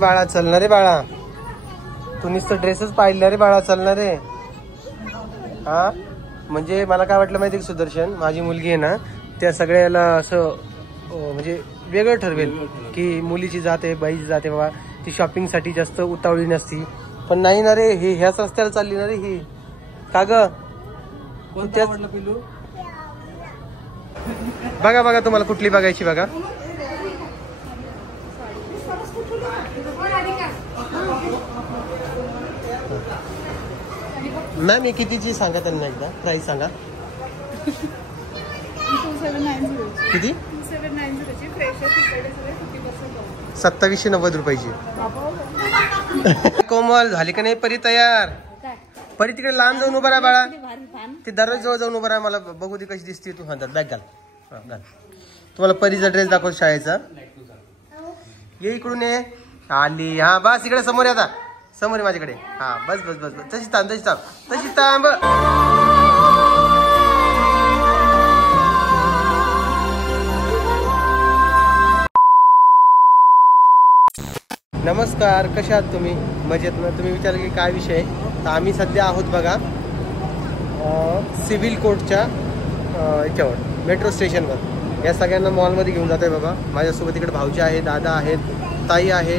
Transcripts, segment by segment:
बाळा चलणार रे बाळा, तू नुसतं ड्रेसच पाहिलं रे बाळा, चलणार रे. हा म्हणजे मला काय वाटलं माहिती सुदर्शन, माझी मुलगी आहे ना त्या सगळ्याला असं म्हणजे वेगळं ठरवेल की मुलीची जाते बाईची जाते बाबा, ती शॉपिंग साठी जास्त उतावळी नसती. पण नाही ना रे, हे ह्याच रस्त्याला चालली ना रे ही. का ग बघा बघा तुम्हाला कुठली बघायची बघा. मॅम हे कितीची सांगा त्यांना एकदा प्राइस सांगा. किती? 2790 रुपयाची. कोमल झाली का नाही परी तयार? परी तिकडे लांब जाऊन उभा राहा बाळा, ती दरवाजा जवळ जाऊन उभा राहा, मला बघू दे कशी दिसते तू. हातात बॅग घाल, घाल. तुम्हाला परीचा ड्रेस दाखव शाळेचा. ये इकडून ये. आली. हा बस इकडे समोर आता, समोर आहे माझ्याकडे. हा बस बस बस बस, तशीच थांब तशीच थांब तशीच थांब. नमस्कार, कशा आहात तुम्ही? मजेत ना? तुम्ही विचार की काय विषय आहे, तर आम्ही सध्या आहोत बघा सिव्हिल कोर्टच्या याच्यावर, मेट्रो स्टेशनवर. या सगळ्यांना मॉलमध्ये घेऊन जात आहे बाबा. माझ्यासोबत इकडे भाऊजी आहे, दादा आहेत, ताई आहे,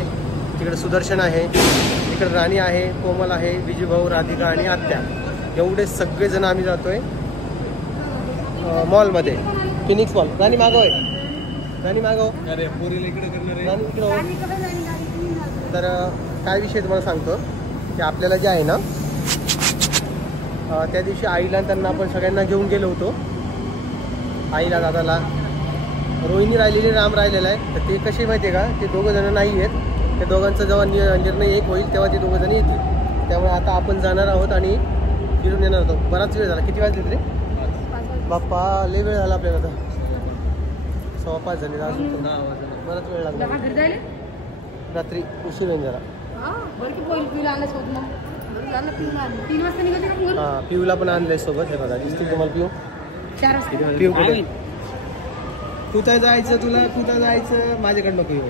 तिकडे सुदर्शन आहे, तिकडे राणी आहे, कोमल आहे, विजूभाऊ, राधिका आणि आत्या. एवढे सगळेजण आम्ही जातोय मॉलमध्ये, फिनिक्स मॉल. राणी मागव, राणी मागव. अरे पोरीला इकडे करणार आहे. तर काय विषय तुम्हाला सांगतो की आपल्याला जे आहे ना त्या दिवशी आईला त्यांना आपण सगळ्यांना घेऊन गेलो होतो. आईला, दादाला, रोहिणी राहिलेली, राम राहिलेला आहे. तर ते कसे माहिती आहे का, ते दोघं जण नाही आहेत. त्या दोघांचा जेव्हा निर्णय एक होईल तेव्हा ते दोघं जण येतील. त्यामुळे आता आपण जाणार आहोत आणि फिरून येणार होतो. बराच वेळ झाला. किती वाजले तरी बाप्पा, लय वेळ झाला आपल्याला. आता 5:15 झाले, बराच वेळ लागला. रात्री उशीर होईल जरा. हा पिऊला पण आणलंय सोबत. हे बघा दिसतील तुम्हाला पिऊ. पिऊ कुठे? कुठं जायचं तुला? कुठं जायचं? माझ्याकडनं पिऊ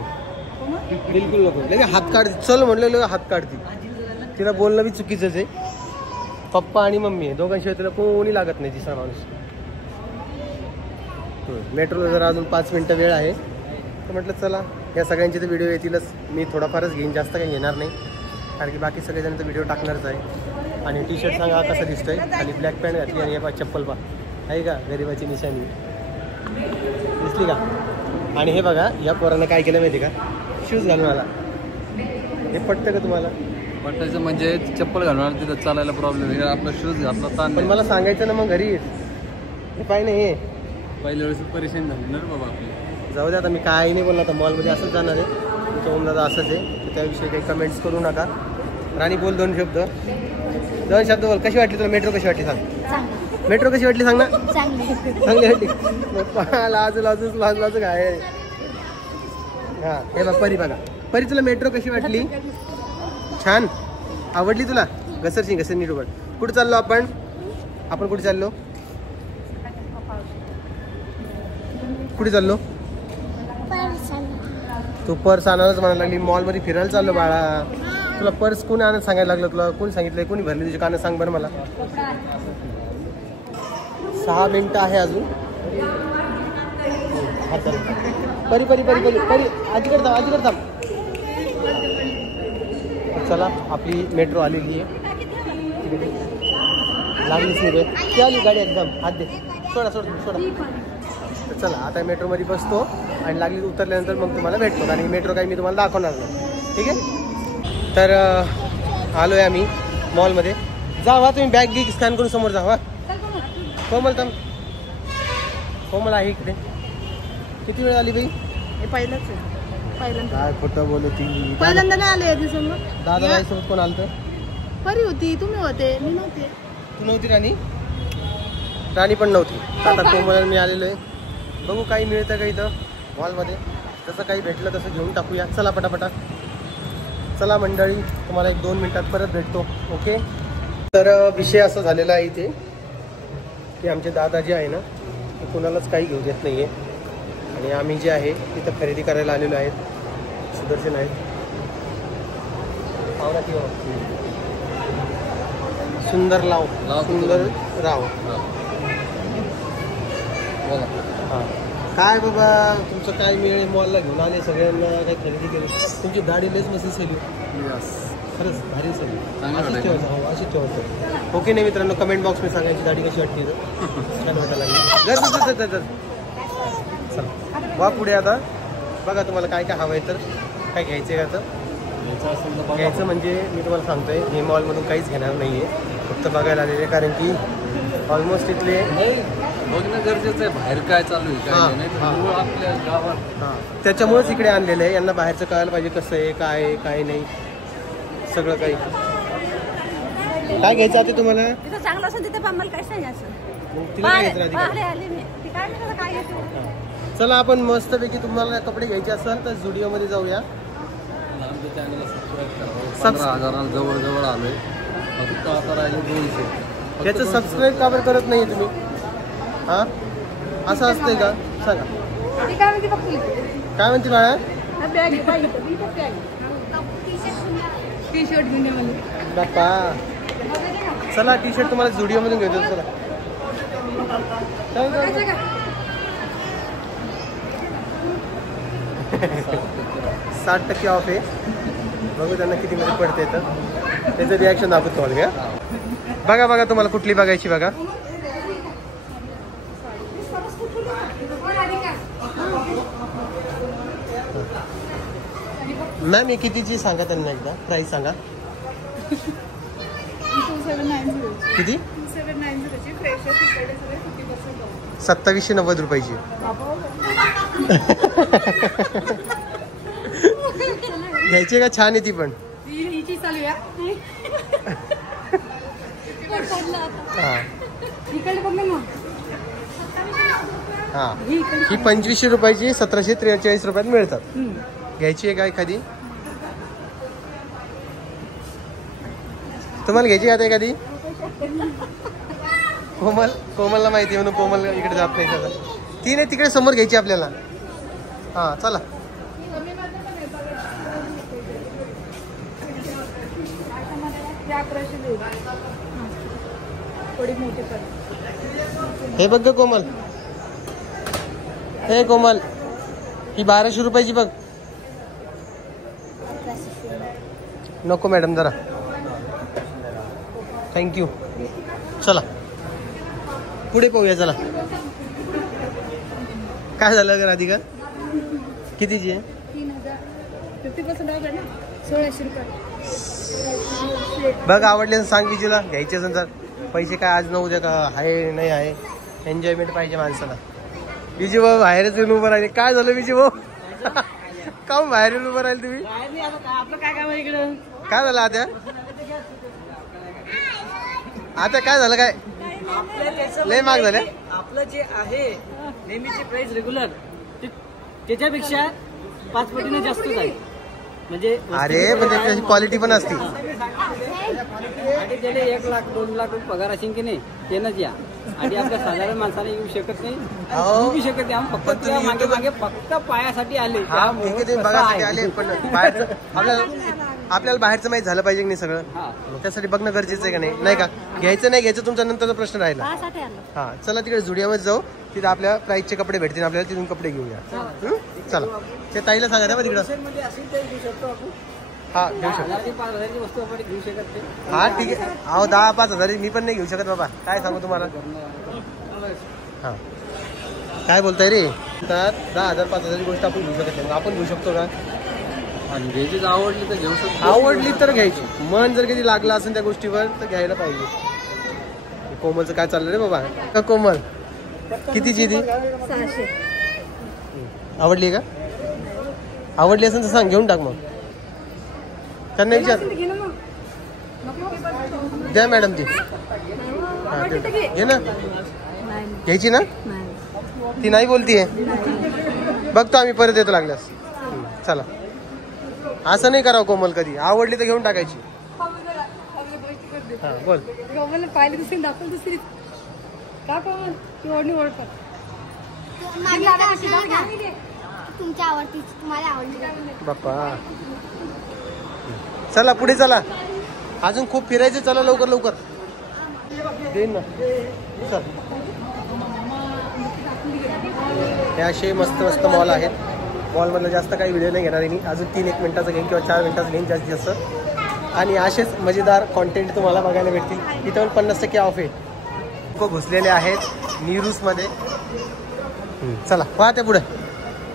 बिलकुल नको. लगे हात काढ, चल म्हणलं लगे हात काढती. तिला बोलणं बी चुकीचंच आहे. पप्पा आणि मम्मी आहे, दोघांशिवाय तिला कोणी लागत नाही तिसरा माणूस. मेट्रोला जरा अजून 5 मिनिटं वेळ आहे. तर म्हटलं चला या सगळ्यांचे तर व्हिडिओ येतीलच. मी थोडाफारच घेईन, जास्त काही घेणार नाही, कारण की बाकी सगळेजण तर व्हिडिओ टाकणारच आहे. आणि टी शर्ट सांगा कसा दिसतोय, खाली ब्लॅक पॅन्ट घातली आणि हे चप्पल पा आहे का, गरिबाची निशाणी दिसली का? आणि हे बघा या पोरानं काय केलं माहिती का, शूज घालून आला. हे पटतं का तुम्हाला? पटायचं म्हणजे चप्पल घालून तिथं चालायला प्रॉब्लेम आहे. आपला शूज घातला ताण. पण मला सांगायचं ना मग घरी. हे पाय नाही, हे पहिल्या वेळेस परेशान झाली ना बाबा आपली. जाऊ दे आता, मी काही नाही बोलणार. आता मॉलमध्ये असंच जाणार आहे. तुमचं ओम दादा असंच आहे, तर त्याविषयी काही कमेंट्स करू नका. राणी बोल 2 शब्द. 2 शब्द बोल. कशी वाटली तुला मेट्रो? कशी वाटली सांग. मेट्रो कशी वाटली सांग ना. चांगली वाटली. लाजू लाजू लाजू लाजू काय. हां हे बघ परी, बघा परी तुला मेट्रो कशी वाटली? छान आवडली तुला? घसरशी घसर नीट उघड. कुठे चाललो आपण? आपण कुठे चाललो? कुठे चाललो? तू पर्स आणायलाच म्हणायला लागली. मॉलमध्ये फिरायला चाललो बाळा. तुला पर्स कोणी आणत सांगायला लागलं? तुला कोणी सांगितलंय? कोणी भरली तुझी कानं? सांग बरं मला. 6 मिनिटं आहे अजून. परी परी परी परी परी आजीकडे थांब, आजीकडे थांब. चला आपली मेट्रो आलेली आहे. लागलीच नाही रे, ती आली गाडी एकदम. हात दे, सोडा सोडा सोडा. तर चला आता मेट्रोमध्ये बसतो आणि लागली उतरल्यानंतर मग तुम्हाला भेटतो, कारण मेट्रो काही मी तुम्हाला दाखवणार नाही. ठीक आहे. तर आलो आहे आम्ही मॉलमध्ये. जा वा तुम्ही, बॅग घे स्कॅन करून समोर जा. वा कोमल थांब. कोमल आहे इकडे. किती वेळ आली बाई? हे पहिलंच आहे. पहिल्यांदा काय खोटं बोलती. पहिल्यांदा नाही आले याची समोर. दादा बाईसोबत कोण आलं? परी होती, तुम्ही होते, मी नव्हते. तू नव्हती राणी? राणी पण नव्हती. आता कोमल मी आलेलो आहे. बघू काही मिळतं का इथं मॉलमध्ये. तसं काही भेटलं तसं घेऊन टाकूया. चला पटापटा. चला मंडळी, तुम्हाला 1-2 मिनिटात परत भेटतो. ओके. तर विषय असा झालेला आहे इथे की आमचे दादा जे आहे ना ते कोणालाच काही घेऊ देत नाही आहे. आणि आम्ही जे आहे तिथं खरेदी करायला आलेलो आहेत. सुदर्शन आहेत. भावना की सुंदर लाव सुंदर राव. बोला. हां काय बाबा तुमचं काय मिळेल मॉलला घेऊन आले सगळ्यांना काही खरेदी केली. तुमची गाडी लयच मस्त सेली खरंच भारी सेली. अशीच ठेवायचं हो अशीच ठेवायचं. ओके नाही मित्रांनो कमेंट बॉक्स मध्ये सांगायची गाडी कशी वाटते छान वाटायला लागली. चला वा पुढे आता बघा तुम्हाला काय काय हवं आहे तर काय घ्यायचं आहे का तर घ्यायचं म्हणजे मी तुम्हाला सांगतोय हे मॉलमधून काहीच घेणार नाही आहे फक्त बघायला आलेले कारण की ऑलमोस्ट इथले बघणं गरजेचं आहे बाहेर काय चालू आहे काय नाही तर आपल्या गावात. हां त्याच्यामुळेच इकडे आणलेलं आहे. यांना बाहेरचं कळायला पाहिजे कसं आहे काय नाही सगळं काही. काय घ्यायचं आहे तुम्हाला तिथं चांगलं असेल तिथे आम्हाला काय सांगायचं. तिला काय घ्यायचं काय चला आपण मस्तपैकी तुम्हाला कपडे घ्यायचे असाल तर झुडिओमध्ये जाऊया. आमच्या चॅनलला सबस्क्राईब करा. 15,000 जवळ आलोय फक्त आता राहिले 200. त्याचं सबस्क्राईब का बरं करत नाही तुम्ही. हां असं असतंय का सांगा. काय म्हणते बाळा टी शर्ट घेऊन मला बाप्पा. चला टी शर्ट तुम्हाला झुडिओमधून घेतो. चला 60% ऑफ आहे. बघू त्यांना किती मध्ये पडते तर त्याचं रिॲक्शन दाखवतो तुम्हाला घ्या. बघा तुम्हाला कुठली बघायची बघा. मॅम हे कितीची सांगा त्यांना एकदा प्राईस सांगा. 2790 किती 2790 फ्रेश 2790 रुपयाची. घ्यायची का छान आहे ती पण. हिची चालू या हां इकडे बघ ना हां ही 2500 रुपयाची 1743 रुपयात मिळतात. घ्यायची आहे का एखादी तुम्हाला घ्यायची का एखादी. कोमलला माहिती म्हणून कोमल इकडे जात नाही सगळं. ती नाही तिकडे समोर घ्यायची आपल्याला. हां चला हे बघ कोमल. हे कोमल ही 1200 रुपयाची बघ. नको मॅडम जरा थँक्यू. चला पुढे पाहूया. चला काय झालं का राधिका कितीची आहे. 50% ऑफ आहे ना 1600 रुपये. बघ आवडले सांग विजूला घ्यायचे असेल तर. पैसे काय आज न उद्या का आहे नाही आहे एन्जॉयमेंट पाहिजे माणसाला. विजू भाऊ बाहेरच येऊन उभं राहिले. काय झालं विजू भाऊ का बाहेर येऊन उभं राहिले तुम्ही. आपलं काय काम आहे इकडं. काय झालं आता काय झालं काय लय महाग झाले. आपलं जे आहे नेहमीची प्राइस रेग्युलर त्याच्यापेक्षा 5 पटीने जास्तच आहे. म्हणजे अरे पण त्याची क्वालिटी पण असते. आणि त्याला 1 लाख 2 लाख रुपये पगार असेल की नाही तेनच या. आणि आपल्या साधारण माणसाला येऊ शकत नाही येऊ शकत नाही. फक्त तुझ्या मागे मागे फक्त पायासाठी आले. बघासाठी आले पण बाहेरचं आपल्याला बाहेरचं माहिती झालं पाहिजे की नाही सगळं. त्यासाठी बघणं गरजेचं आहे का नाही का. घ्यायचं नाही घ्यायचं तुमचा नंतरचा प्रश्न राहिला. हा चला तिकडे झुडिओमध्ये जाऊ. तिथे आपल्या प्राईसचे कपडे भेटतील आपल्याला तिथून कपडे घेऊया. चला ते ताईला सांगा ना तिकडं. हा घेऊ शकतो. 5,000ची वस्तू आपण घेऊ शकत नाही. हा ठीक आहे. अहो 10-5 मी पण नाही घेऊ शकत बाबा. काय सांगू तुम्हाला. हा काय बोलताय रे. तर 10,000-5,000ची गोष्ट आपण घेऊ शकत नाही. आपण घेऊ शकतो का. आणि घ्यायचीच आवडली तर घेऊ शकतो. आवडली तर घ्यायची. मन जर कधी लागलं असेल त्या गोष्टीवर तर घ्यायला पाहिजे. कोमलचं काय चाललं रे बाबा. कोमल कितीची ती 600. आवडली का. आवडली असेल तर सांग घेऊन टाक. मग त्यांना विचार द्या मॅडम ती. हा घे ना घ्यायची ना. ती नाही बोलतीये. बघतो आम्ही परत येतो लागल्यास. चला असं नाही करावं कोमल. कधी आवडली तर घेऊन टाकायची. हा बोल. कोमलला पाहिली दुसरी दाखवून दुसरी का कोमल ती ओढणी ओळखत. तुमच्या आवडती तुम्हाला आवडली बाप्पा चला पुढे चला, अजून खूप फिरायचं, चला लवकर लवकर देईन ना. चल, हे असे मस्त मस्त मॉल आहेत. मॉलमधलं जास्त काही व्हिडिओ नाही घेणार आहे मी, अजून 3-1 मिनिटाचं घेईन किंवा 4 मिनिटाचं घेईन जास्तीत जास्त. आणि असेच मजेदार कॉन्टेंट तुम्हाला बघायला भेटतील. इथं पण 50% ऑफ आहे. खूप घुसलेले आहेत नीरूसमध्ये. चला पाहते पुढे,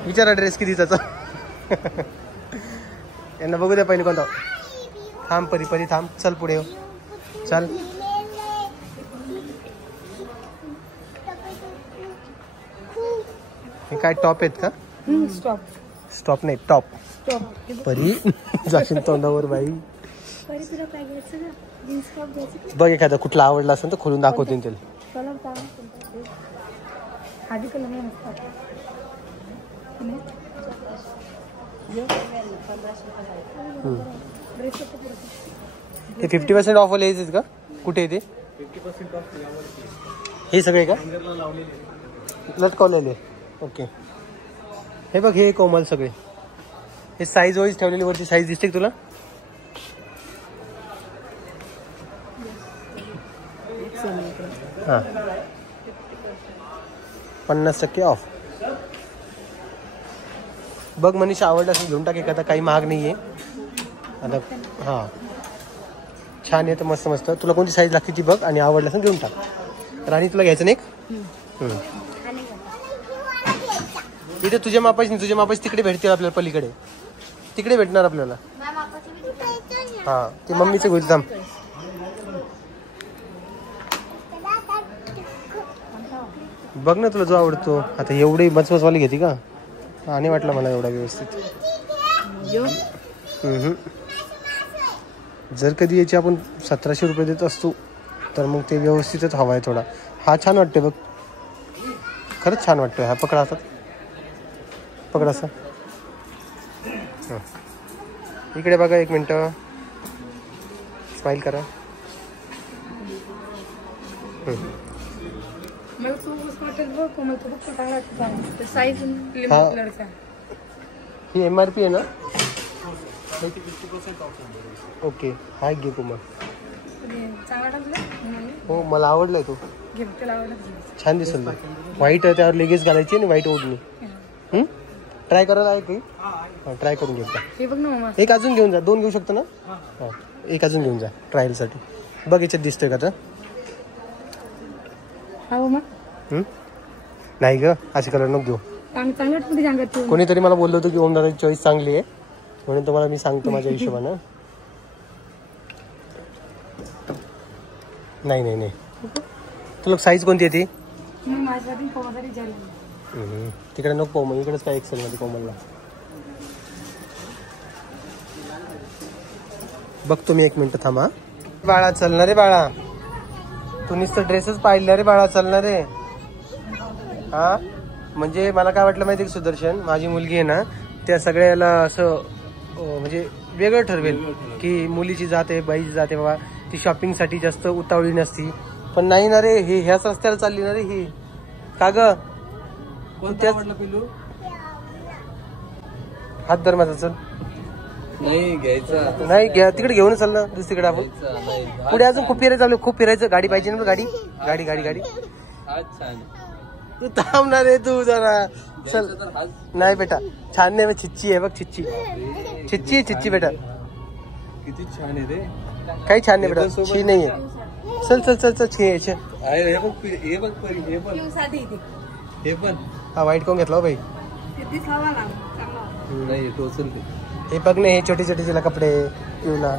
विचारा ड्रेस किती त्याचा. यांना बघू द्या पहिले कोणता. थांब परी परी थांब, चल पुढे हो, चल. हे काय टॉप आहेत का? स्टॉप स्टॉप नाही, टॉप. स्टॉप. परी जाशील तोंडावर बाई. परी तुला काय घ्यायचं ना? जीन्स टॉप घ्यायचं. बघ एखादा कुठला आवडला असेल तर खोलून दाखवतील त्याला. कलर काय? आधी कलर नाही मस्त. हे 50% ऑफ वाले यायचेच का? कुठे आहे ते? 50% ऑफ हे सगळे का लटकवलेले? ओके. हे बघ हे कोमल सगळे, हे साईज वाईज ठेवलेली. वरती साईज दिसते का तुला? हां 50% ऑफ. बघ मनीषा, आवडला असेल घेऊन टाक एखादा, काही महाग नाही आहे आता. हां छान आहे तर मस्त मस्त. तुला कोणती साईज लागते ती बघ आणि आवडलं असेल घेऊन टाक. राणी तुला घ्यायचं नाही? इथे तुझ्या मापाची नाही, तुझ्या मापाची तिकडे भेटतील आपल्याला, पलीकडे तिकडे भेटणार आपल्याला. हां ते मम्मीचं घेऊ थांब. बघ ना तुला जो आवडतो. आता एवढी मचमचवाली घेते का? आणि वाटलं मला एवढा व्यवस्थित. जर कधी याची आपण 1700 रुपये देत असतो तर मग ते व्यवस्थितच हवा आहे थोडा. हा छान वाटते बघ, खरंच छान वाटतोय हा. पकडा असा, पकड असा. इकडे बघा, 1 मिनटं स्माइल करा. मला तू वाटेल बघ कोमल, तू बघ चांगला साईज लिंबू हा. कलरचा. ही MRP आहे ना? ओके. हा घे कोमल. चांगला टाकलं हो मला आवडलाय तो, घे तुला आवडलं. छान दिसेल. व्हाईट आहे त्यावर लेगीज घालायची आणि व्हाईट ओढणी. ट्राय करायला आहे काही? हां ट्राय करून घेऊ. हे बघ ना मामा, एक अजून घेऊन जा. 2 घेऊ शकतो ना? हां एक अजून घेऊन जा ट्रायलसाठी. बघ याच्यात दिसतोय का तर? हो मग नाही ग, असे कलर नको घेऊ. चांगलं कुठे सांगत तू? कोणीतरी मला बोललो होतं की ओम दादाची चॉईस चांगली आहे, म्हणून तुम्हाला मी सांगतो माझ्या हिशोबानं. नाही नाही नाही, तुला साईज कोणती आहे ती? मी माझ्यासाठी कोणासाठी विचारलं. तिकडे नको पाहू, मग इकडेच काय एक्सेल मध्ये कोमलला बघतो मी. 1 मिनिट थांबा. बाळा चलणार रे बाळा, तू नुसतं ड्रेसच पाहिलं रे बाळा, चलणार रे. हा म्हणजे मला काय वाटलं माहिती आहे सुदर्शन, माझी मुलगी आहे ना त्या सगळ्याला असं म्हणजे वेगळं ठरवेल की मुलीची जाते बाईची जाते बाबा, ती शॉपिंगसाठी जास्त उतावळी नसती. पण नाही ना रे, हे ह्याच रस्त्याला चालली ना रे ही. का ग हात धर माझा, चल. नाही घ्यायचा नाही घ्या, तिकडे घेऊन चल ना दुसरीकडे आपण. पुढे अजून खूप फिरायचं चालू, खूप फिरायचं. गाडी पाहिजे ना, गाडी गाडी गाडी गाडी. तू थांबणार रे तू जरा, चल. नाही बेटा छान नाही, चिच्ची आहे बघ, चिच्ची चिच्ची चिच्ची बेटा. किती छान आहे रे. काही छान नाही बेटा, छी नाही आहे. चल चल चल चल, छी आहे. हे बघ हे बघ परी, हे पण हे पण. हा व्हाईट कोण घेतला हो बाई? नाही टोचल ते. हे बघ ना, हे छोटे छोटे तिला कपडे पिऊला.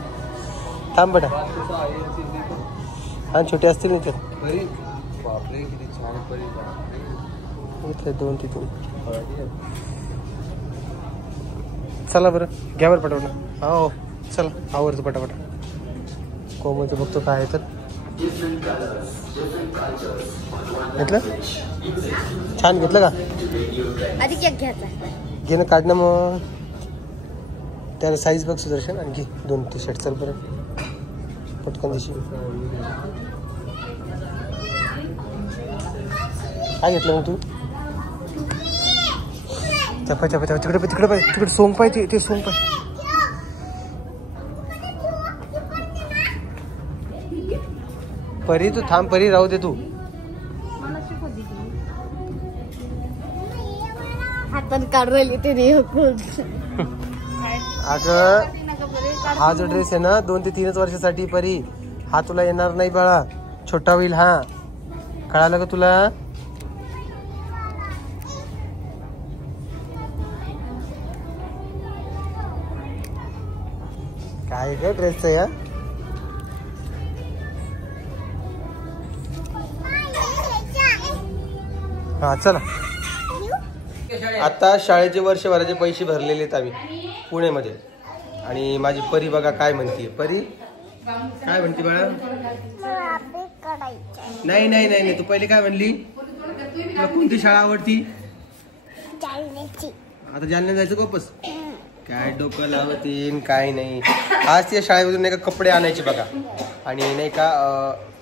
थांब बेटा, हा छोटे असतील ना ते. परी बापरे किती छान परी. इथले 2 तिथून. चला बरं घ्या बरं पटापट. हो चला आवडतो पटापट. कोमलचं बघतो काय आहे तर. घेतलं छान, घेतलं का? आधी केक घ्यायचा. घे ना, काढ ना मग. त्याला साईज बघ सुदर्शन, आणखी 2 टी-शर्ट. चल बरं पटकन दिशी. काय घेतलं मग तू? चपा चपा चपा, तिकडे तिकडे पाहिजे, तिकडे सोंग पाहिजे, ते सोंग पाहिजे. परी तू थांब, परी राहू दे तू. हातात काढून राहिली ते नाही. अगं हा जो ड्रेस आहे ना 2 ते 3 वर्षासाठी परी, हा तुला येणार नाही बाळा, छोटा होईल हा, कळालं का तुला? काय ग ड्रेसचं या. हा चला. आता शाळेचे वर्षभराचे पैसे भरलेले आहेत आम्ही पुण्यामध्ये. आणि माझी परी बघा काय म्हणते. परी काय म्हणते बाळा? नाही नाही नाही नाही, तू पहिले काय म्हणली? तुला कोणती शाळा आवडती? आता जालन्यात जायचं गोपस. काय डोकं लावतीन काय नाही. आज त्या शाळेमधून नाही का कपडे आणायचे बघा, आणि नाही का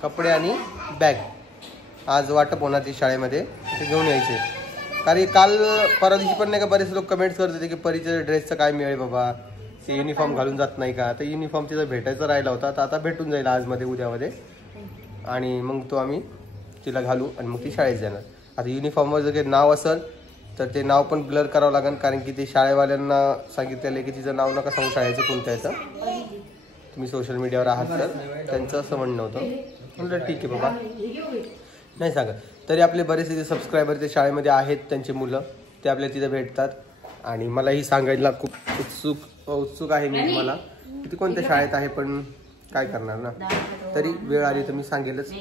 कपडे आणि बॅग आज वाटप होणार ती शाळेमध्ये, ते घेऊन यायचे. कारण काल परवा दिवशी पण नाही का बरेच लोक कमेंट्स करत होते की परीच्या ड्रेसचं काय मिळेल बाबा, ते युनिफॉर्म घालून जात नाही का. तर युनिफॉर्म तिथं भेटायचा राहिला होता, तर आता भेटून जाईल आजमध्ये उद्यामध्ये, आणि मग तो आम्ही तिला घालू आणि मग ती शाळेत जाणार. आता युनिफॉर्मवर जर काही नाव असेल तर ते नाव पण ब्लर करावं लागेल, कारण की ते शाळेवाल्यांना सांगितलेलं आहे की तिचं नाव नका सांगू शाळेचं कोणत्या याचं. तुम्ही सोशल मीडियावर आहात तर त्यांचं असं म्हणणं होतं. म्हटलं ठीक आहे बाबा, नाही सांगा. तरी आपले बरेचसे जे सबस्क्रायबर ते शाळेमध्ये आहेत, त्यांची मुलं ते आपल्याला तिथे भेटतात. आणि मलाही सांगायला खूप उत्सुक आहे मी तुम्हाला की ती कोणत्या शाळेत आहे, पण काय करणार ना. तरी वेळ आली तर मी सांगेलच.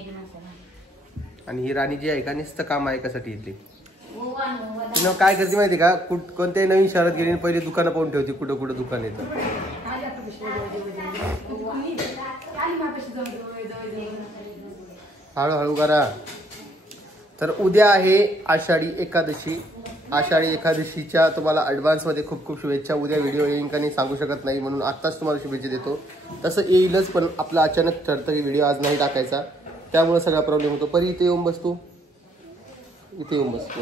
आणि ही राणी जी आहे का नुसतं काम ऐकासाठी येते. तिनं काय करते माहिती का, कोणत्याही नवीन शहरात गेली पहिले दुकानं पाहून ठेवते, कुठं कुठं दुकान येतं. हळूहळू करा. तर उद्या आहे आषाढी एकादशी. आषाढी एकादशीच्या तुम्हाला ॲडव्हान्समध्ये खूप खूप शुभेच्छा. उद्या व्हिडिओ येईन का नाही सांगू शकत नाही, म्हणून आत्ताच तुम्हाला शुभेच्छा देतो. तसं येईलच, पण आपलं अचानक ठरतं की व्हिडिओ आज नाही टाकायचा, त्यामुळे सगळा प्रॉब्लेम होतो. परी इथे येऊन बसतो, इथे येऊन बसतो.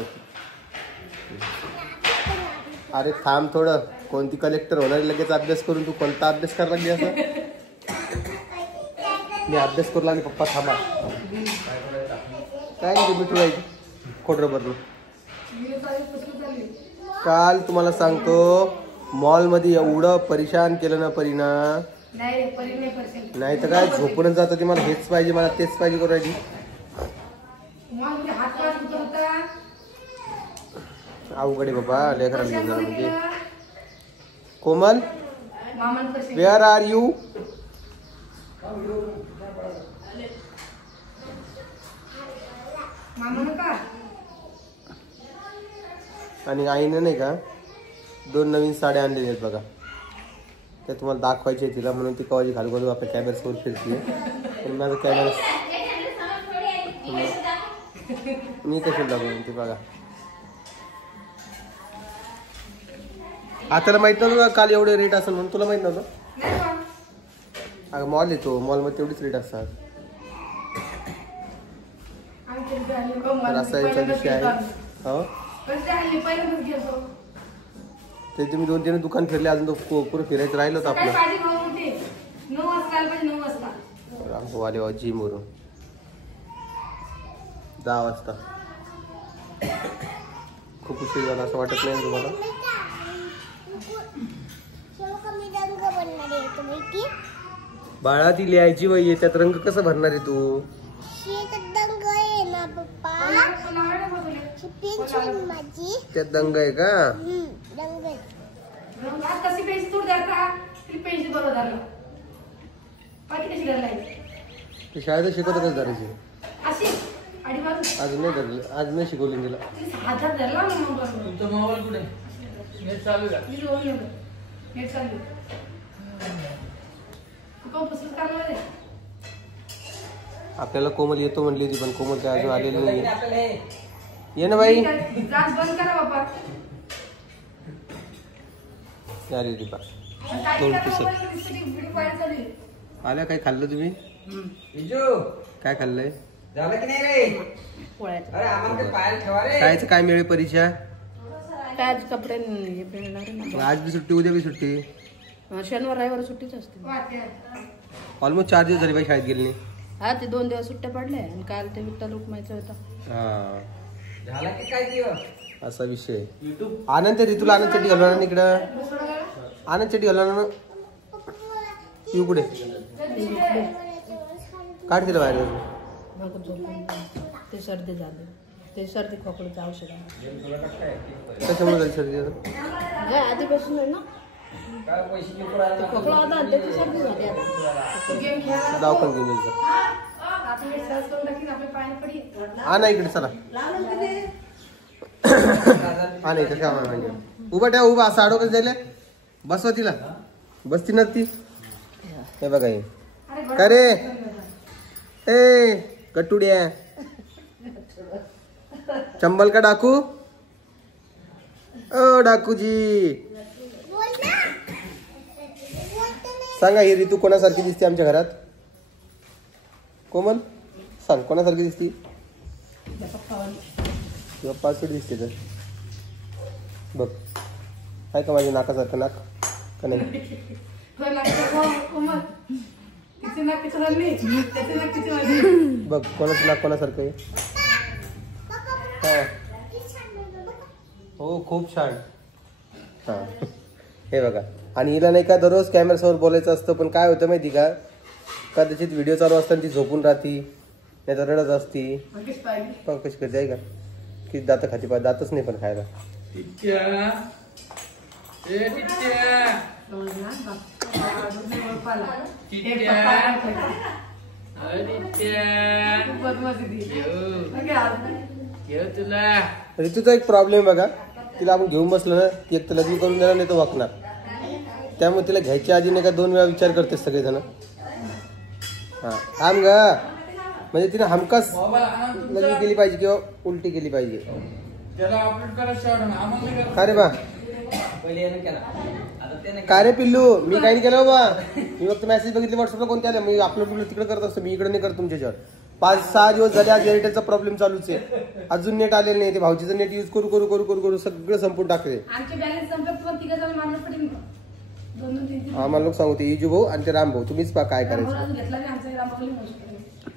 अरे थांब थोडं, कोणती कलेक्टर होणार लगेच अभ्यास करून. तू कोणता अभ्यास करायला लागली असं? मी अभ्यास करू लागले पप्पा थांबा. काय नाही मिठू राहायची खोटं बदलू. काल तुम्हाला सांगतो मॉलमध्ये एवढं परेशान केलं ना परीना, नाही तर काय झोपूनच जात होती. मला हेच पाहिजे, मला तेच पाहिजे करायची. अवघड आहे बाबा लेकरांना घेऊन जाणं म्हणजे. कोमल वेअर आर यू? आणि आईने नाही का 2 नवीन साड्या आणलेल्या आहेत बघा, त्या तुम्हाला दाखवायची आहे तिला, म्हणून ती कवाची घालू घालू आपल्या कॅमेऱ्यासमोर फिरते. पण माझा कॅमेरा मी कशी लागून ती बघा. आता माहित नव्हतं काल एवढे रेट असेल म्हणून, तुला माहित नव्हतं? अगं मॉल येतो, मॉलमध्ये तेवढीच रेट असतात. असा याचा विषय आहे. हो ते तुम्ही 2-3 दुकान फिरले, अजून तो पुरं फिरायचं राहिलं होतं आपलं. आले बा जिम वरून 10 वाजता. खूप उशीर झाला असं वाटत नाही तुम्हाला? बाळा ती लिहायची वही आहे, त्यात रंग कसं भरणार आहे तू? त्यात दंग आहे का? शाळेत शिकवत कसं धरायची? आज नाही धरली, आज नाही शिकवली तिला. आपल्याला कोमल येतो म्हणली होती, पण कोमल काय अजून आलेली नाही. ये ना बाई. अरे दीपा आल्या. काय खाल्लं तुम्ही? काय खाल्लंय? कायच काय मिळेल परीक्षा? कपडे आज बी सुट्टी, उद्या बी सुट्टी, शनिवार रविवार सुट्टीच असते. ऑलमोस्ट 4 दिवस झाले बाई शाळेत गेली नाही. हा ते 2 दिवस सुट्ट्या पडले आणि काल ते विठ्ठल रुक्मायचं होतं. हा झाला की काय दिवस असा विषय. आनंद ऋतूला आनंद चटी घालणार ना इकडं. आनंद चटी घालणार ना. येऊ कुठे काढ दिलं बाहेर. भरपूर झोपलं. ते सर्दी झाली. ते सर्दी खोकल्याचं औषध आहे. कशामुळे झाली सर्दी? आधीपासून आहे ना ते खोकला होता आणि त्याची सर्दी झाली. आता दवाखान्यात घेऊन यायचं. हा ना इकडे चला. हा नाही कसं म्हणजे उभा ठेवा. उभा असं आडो कसं जायला. बसवा तिला. बसती ना ती. हे बघा हे का रे ए कटुड्या. चंबल का डाकू. ओ डाकूजी सांगा ही ऋतू कोणासारखी दिसते आमच्या घरात. कोमल सांग कोणासारखी दिसती. पाचशे दिसते तर बघ. आहे का माझ्या नाकासारखं नाक का नाही. बघ कोणाचं नाक कोणासारखं आहे. हा हो खूप छान. हा हे बघा. आणि हिला नाही का दररोज कॅमेऱ्यासमोर बोलायचं असतं पण काय होतं माहिती का कदाचित व्हिडिओ चालू असताना ती झोपून राहती नाही तर रडत असती. कशी करते आहे का की दात खाती पाहिजे. दातच नाही पण खायला. ऋतूचा एक प्रॉब्लेम बघा. तिला आपण घेऊन बसलो ना एक तर लग्न करून देणार नाही तो वाकणार. त्यामुळे तिला घ्यायच्या आधी नाही का 2 वेळा विचार करते सगळेजण. हा थांब ग. म्हणजे तिने हमखास लग्न केली पाहिजे किंवा उलटी केली पाहिजे. का रे बा का रे पिल्लू. मी काही नाही केलं बाबा. मी फक्त मेसेज बघितले व्हॉट्सअपला कोणते आले मी अपलोड तिकडे करत असतो. मी इकडे नाही करत तुमच्यावर. 5-6 दिवस झाले आज एअरटेलचा प्रॉब्लेम चालूच आहे. अजून नेट आलेलं नाही. ते भाऊजीचं नेट यूज करू करू करू करू करू सगळं संपून टाकले. आम्हाला लोक सांगू ते इजू भाऊ आणि ते राम भाऊ तुम्हीच पा काय करायचं.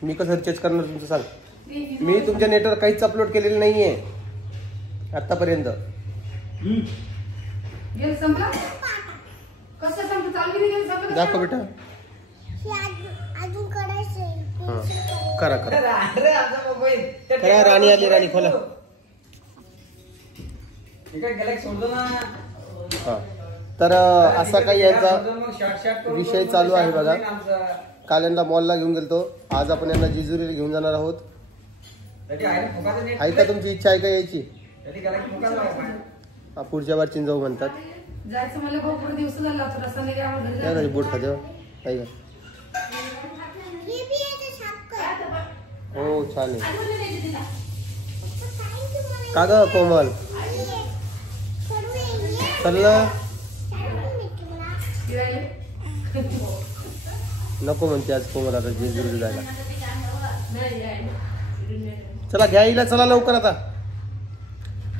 मी कसं रिचार्ज करणार तुमचं सांग. मी तुमच्या नेटवर काहीच अपलोड केलेलं नाहीये आतापर्यंत. दाखव बेटा. करा करा करा. राणी आली. राणी खोला. हा तर असा काही यांचा विषय चालू आहे बघा. काल यांना मॉलला घेऊन गेलतो. आज आपण यांना जेजुरीला घेऊन जाणार आहोत. आहे का तुमची इच्छा आहे का यायची. पुढच्या बार चिंजाऊ म्हणतात. बोट खाते आहे का. हो छान आहे. का ग कोमल चाललं. नको म्हणते आज कोमल आता जेजुरी जायला. चला घ्यायला चला लवकर. आता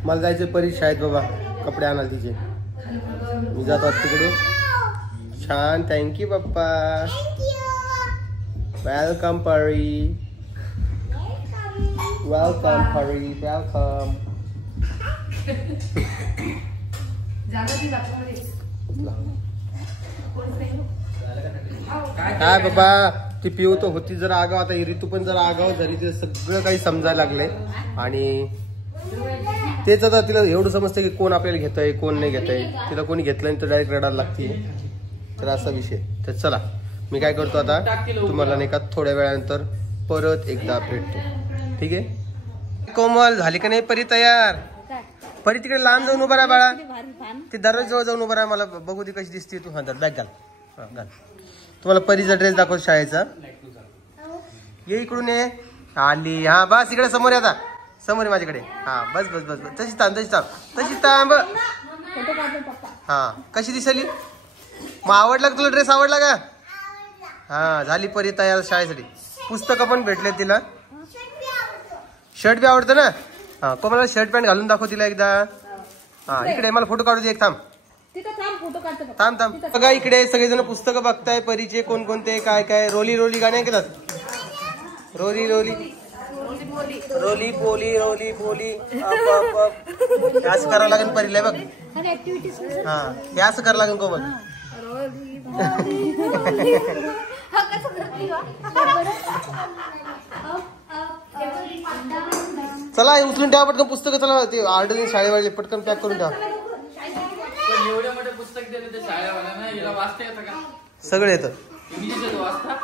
मला जायचं परी शाळेत बाबा. कपडे आणाल तिचे. मी जातो तिकडे. छान थँक्यू पप्पा. वेलकम परी. वेलकम परी. वेलकम. काय बाबा ती पिऊ तर होती जरा आगाव. आता ही ऋतू पण जरा आगाव झाली. तिला सगळं काही समजायला लागलंय. आणि तेच आता तिला एवढं समजतं की कोण आपल्याला घेतंय कोण नाही घेतंय. तिला कोणी घेतलं नाही तर डायरेक्ट रडायला लागते. तर असा विषय. तर चला मी काय करतो आता तुम्हाला नाही का थोड्या वेळानंतर परत एकदा भेटतो. ठीक आहे. कोमल झाली का नाही परी तयार. परी तिकडे लांब जाऊन उभा राहा बाळा. ती दरवाजाजवळ जाऊन उभा राहा. मला बघू ती कशी दिसते. तू हा बॅग घाल. हा घाल. तुम्हाला परीचा ड्रेस दाखव शाळेचा. ये इकडून ये. आली. हा बस इकडे समोर आता. समोर आहे माझ्याकडे. हा बस बस बस बस. तशी थांब तशी थांब तशी थांब. हा कशी दिसली. मग आवडला का तुला ड्रेस. आवडला का. हा झाली परी तयार शाळेसाठी. पुस्तकं पण भेटले तिला. शर्ट बी आवडतं ना. हा कोमला शर्ट पॅन्ट घालून दाखव तिला एकदा. हा इकडे मला फोटो काढू दे एक. थांब थांब थांब. बघा इकडे सगळेजण पुस्तकं बघताय परीचे. कोणकोणते काय काय. रोली रोली गाणे ऐकतात. रोली रोली रोली पोली रोली पोली अप अप हे असं करावं लागेल परीला बघ. हा हे असं करावं लागेल कोमल. चला हे उचलून ठेवा पटकन पुस्तकं. चला ते ऑर्डर शाळेवाले पटकन पॅक करून ठेवा. एवढे मोठे पुस्तक दिले ते शाळेवाल्यांना, हिला वाचता येतं का? सगळं येतं. इंग्लिश येतं वाचता?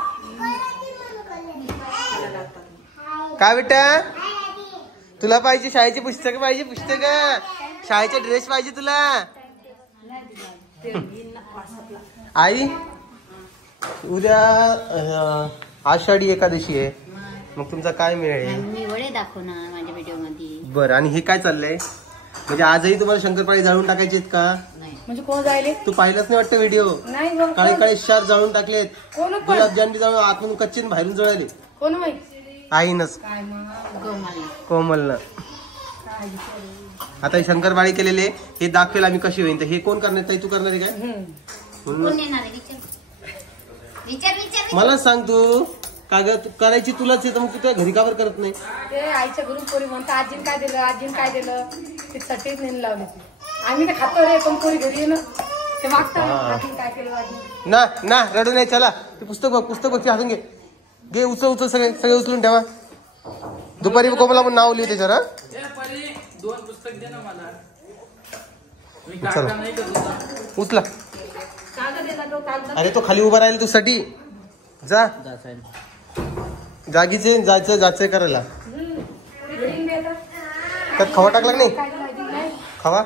काय बेटा तुला पाहिजे शाळेची पुस्तकं पाहिजे? पुस्तकं शाळेचे ड्रेस पाहिजे तुला? आई उद्या आषाढी एकादशी आहे, मग तुमचा काय मिळेल? मी वडे दाखव ना माझ्या व्हिडिओ मध्ये. बरं आणि हे काय चाललंय? म्हणजे आजही तुम्हाला शंकरपाळी जाळून टाकायचे आहेत का? म्हणजे कोण जायले? तू पाहिलंच नाही वाटतं व्हिडिओ? नाही गं. काळे काळे शार जाळून टाकलेत. कोण पण? गुलाबजामुन जाळून आतून कच्चे आणि बाहेरून जळाले. कोण माहिती? आईनच काय मग? कोमलनं. आता हे शंकरपाळी केलेले हे दाखवेल आम्ही कशी होईल. तर हे कोण करणार? ताई तू करणार आहे काय? मला सांग तू कागद करायची तुलाच येतं, मग तू त्या घरी कावर करत नाही? ते आईच्या घरून पोरी म्हणतात आजीन काय दिलं, आजीन काय दिलं, ते सटेच नेऊन लावले. आम्ही काय खातो रे, पण पोरी घरी ये ना ते मागतात आजीन काय केलं, आजीन. ना ना रडू नाही. चला ते पुस्तक बघ, पुस्तक बघ, हातून घे. घे उचल उचल, सगळे सगळे उचलून ठेवा. दुपारी कोमला पण नाव लिहू त्याच्यावर. दोन पुस्तक दे ना मला. मी चला. काका नाही करत. उचला. कागद दिला तो कागद. अरे तो खाली उभा राहील तू साठी जा. जागीचे जायचं जायचं करायला. रिंग दे तर. त्यात खवा टाकला की नाही? काय दिलं आजीन काय? खवा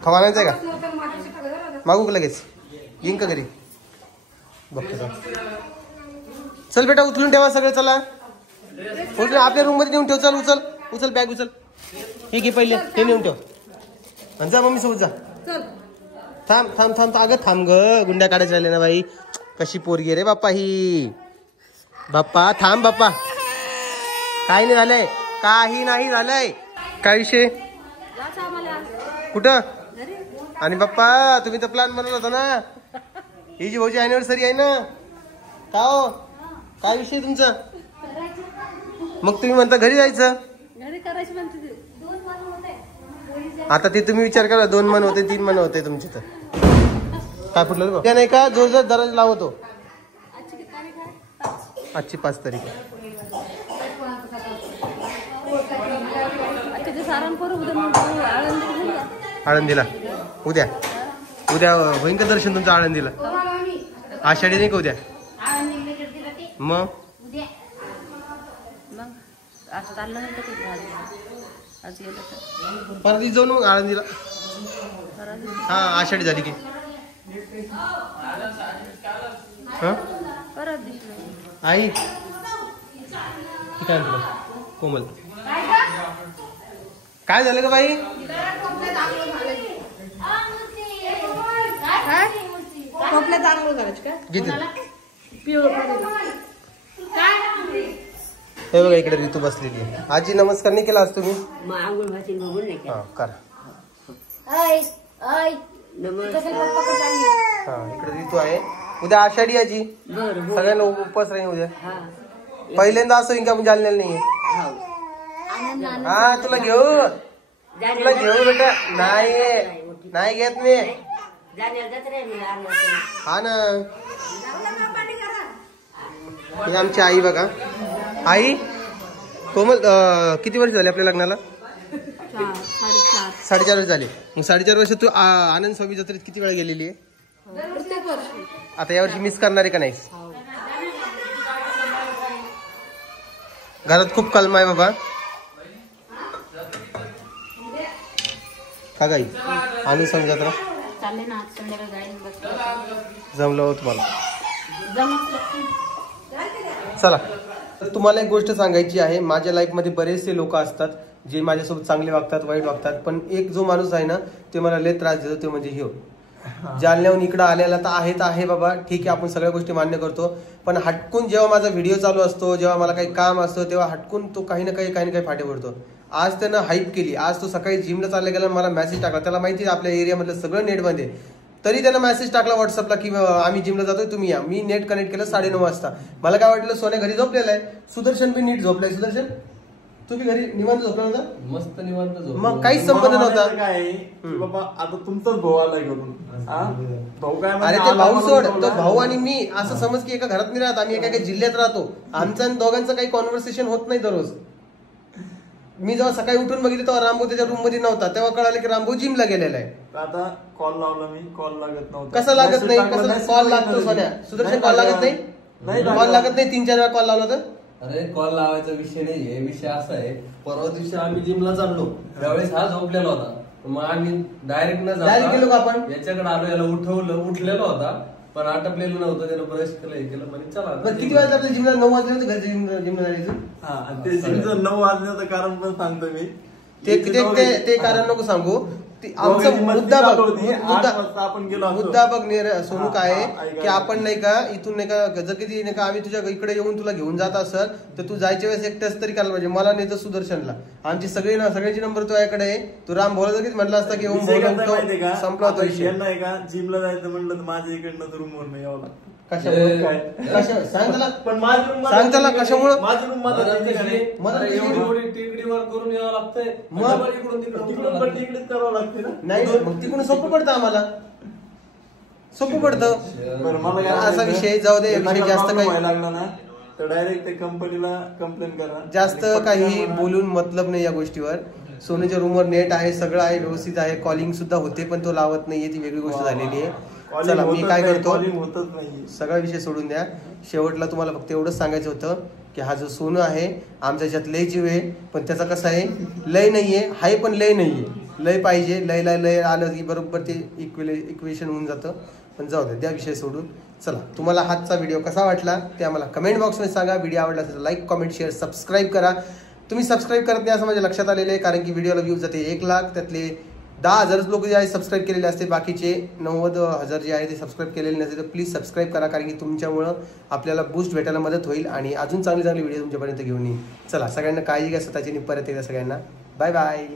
खवा आणायचा का? नव्हतं मागच्या टाकलं जरा. मागू का लगेच? येईन का घरी? बघतो. चल बेटा उचलून ठेवा सगळे. चला उचल, आपल्या रूम मध्ये नेऊन ठेव. चल उचल उचल, बॅग उचल. हे घे पहिले, हे नेऊन ठेव आणि जा मम्मी सोबत जा. चल. थांब थांब थांब. अगं थांब ग, गुंड्या काढायचे राहिले ना बाई. कशी पोरगी रे बाप्पा ही. बाप्पा थांब बाप्पा. काही नाही झालंय, काही नाही झालंय. काय विषय? कुठं? आणि बाप्पा तुम्ही तर प्लॅन बनवला होता ना, ही जी भाऊची अॅनिव्हर्सरी आहे ना. का हो काय विषय तुमचा? मग तुम्ही म्हणता घरी जायचं. घरी करायची म्हणते ते. आता ते तुम्ही विचार करा, 2 मन होते 3 मन होते तुमचे. तर काय फुटलं बघ. त्या नाही का जोर जोर दरवाजा लावतो. आजची 5 तारीख आहे. आळंदीला उद्या. उद्या होईन का दर्शन तुमचं आळंदीला? आषाढी नाही का उद्या? मग परत जाऊ ना मग आळंदीला. हा आषाढी झाली की. हा आई काय म्हणतो कोमल? काय झालं का बाई? कपडे चांगलं करायचे काय? किती? पिवळं. हे बघा इकडे ऋतू बसलेली आहे. आजी नमस्कार नाही केला आज तुम्ही? हा करा. हा इकडे ऋतू आहे. उद्या आषाढी आजी, सगळ्यांना उपवास राहील उद्या. पहिल्यांदा असं होईन का आपण जालन्याला नाहीये? हा तुला घेऊ, तुला घेऊ बेटा. नाही घेत मी. हा ना. ही आमची आई बघा. आई कोमल किती वर्ष झाले आपल्या लग्नाला? 4.5 वर्ष झाले. मग 4.5 वर्ष तू आनंद स्वामी जत्रेत किती वेळा गेलेली आहे? आता यावर्षी मिस करणार आहे का नाही? घरात खूप कलम आहे बाबा. का गाई आनंद स्वामी जत्रा जमलं हो तुम्हाला? चला तुम्हाला एक गोष्ट सांगायची आहे. माझ्या लाईफमध्ये बरेचसे लोक असतात जे माझ्यासोबत चांगले वागतात, वाईट वागतात, पण एक जो माणूस आहे ना ते मला लय त्रास देतो, ते म्हणजे ह्यो. जालन्याहून इकडं आलेला तर आहे बाबा, ठीक आहे, आपण सगळ्या गोष्टी मान्य करतो, पण हटकून जेव्हा माझा व्हिडिओ चालू असतो, जेव्हा मला काही काम असतं, तेव्हा हटकून तो काही ना काही फाटे पडतो. आज त्यानं हाईप केली. आज तो सकाळी जिमला चालला गेला, मला मेसेज टाकला. त्याला माहिती आहे आपल्या एरियामधलं सगळं नेट बंद आहे, तरी त्यानं मेसेज टाकला व्हॉट्सअपला की आम्ही जिमला जातोय तुम्ही या. मी नेट कनेक्ट केलं 9:30 वाजता. मला काय वाटलं सोन्या घरी झोपलेला आहे, सुदर्शन बी नीट झोपलाय. सुदर्शन तू बी घरी निवांत झोपला होता, मस्त निवांत झोपलो. मग काहीच संबंध नव्हता. काय आहे की बाबा आता तुमचाच भाऊ आला घेऊन, भाऊ काय अरे ते भाऊ सोड, तो भाऊ आणि मी असं समज की एका घरात नाही राहत, आम्ही एका जिल्ह्यात राहतो. आमचं आणि दोघांचं काही कॉन्व्हर्सेशन होत नाही दररोज. मी जेव्हा सकाळी उठून बघितलं तेव्हा रामभाऊ त्याच्या रूम मध्ये नव्हता, तेव्हा कळालं की रामभाऊ जिमला गेलेला आहे. आता कॉल लावला मी, कॉल लागत नव्हता. कसं लागत नाही, कसं कॉल लागतो सोन्या? सुदर्शन कॉल लागत नाही, कॉल लागत नाही. 3-4 वेळा कॉल लावला तर अरे कॉल लावायचा विषय नाहीये, विषय असा आहे परवा दिवशी आम्ही जिमला चाललो त्यावेळेस हा झोपलेला होता. मग आम्ही डायरेक्ट गेलो का आपण? याच्याकडे आलो, याला उठलेला होता पण आटपलेलं नव्हतं, त्यानं ब्रश केलं म्हणजे चला. किती वाजता आपल्या जिमला? 9 वाजले होते घरच्या जिमला जायचं. ते जिमचं 9 वाजण्याचं कारण पण सांगतो मी. ते कारण नको सांगू. आमचा मुद्दा बघ सोनू काय की आपण नाही का इथून नाही का जर कधी नाही का आम्ही तुझ्या इकडे येऊन तुला घेऊन जात असेल तर तू जायच्या वेळेस एक टेस्ट तरी करायला पाहिजे. मला नाही तर सुदर्शनला. आमची सगळ्यांची नंबर तुझ्याकडे आहे. तू राम भोला जर म्हणला असता की संपला होता विषय. नाही का जिमला जायचं म्हणलं तर माझ्या इकडनं रूमवर नाही यावं लागतं. सांग त्याला कशामुळे टेकडीवर करून यावं लागतंय, तिकडेच करावं लागते ना. नाही मग तिकडून सोपं पडतं, आम्हाला सोपं पडतं. असा विषय जाऊ दे, विषय जास्त काही लागला ना तर डायरेक्ट ते कंपनीला कंप्लेंट करा. जास्त काही बोलून मतलब नाही या गोष्टीवर. सोनूच्या रूमवर नेट आहे, सगळं आहे, व्यवस्थित आहे. कॉलिंग सुद्धा होते पण तो लावत नाहीये, ती वेगळी गोष्ट झालेली आहे. चला मी काय करतो, सगळा विषय सोडून द्या. शेवटला तुम्हाला फक्त एवढंच सांगायचं होतं की हा जो सोनू आहे आमच्या ह्याच्यात लय जीव आहे, पण त्याचा कसं आहे लय नाहीये, हाय पण लय नाहीये. लय पाहिजे, लय आलं की बरोबर ते इक्वेशन होऊन जातं. पण जाऊ दे, त्या विषय सोडून चला. तुम्हाला हातचा व्हिडिओ कसा वाटला ते आम्हाला कमेंट बॉक्समध्ये सांगा. व्हिडिओ आवडला असेल तर लाईक, कमेंट, शेअर, सबस्क्राईब करा. तुम्ही सबस्क्राईब करत नाही असं माझ्या लक्षात आलेलं आहे, कारण की व्हिडिओला व्ह्यूज जाते 1 लाख, त्यातले 10,000 लोक जे आहे सबस्क्राईब केलेले असते, बाकीचे 90,000 जे आहे ते सबस्क्राईब केलेले नसते. तर प्लीज सबस्क्राईब करा, कारण की तुमच्यामुळं आपल्याला बूस्ट भेटायला मदत होईल आणि अजून चांगली व्हिडिओ तुमच्यापर्यंत घेऊन येईल. चला सगळ्यांना काळजी घ्या स्वतःची. परत एकदा सगळ्यांना बाय बाय.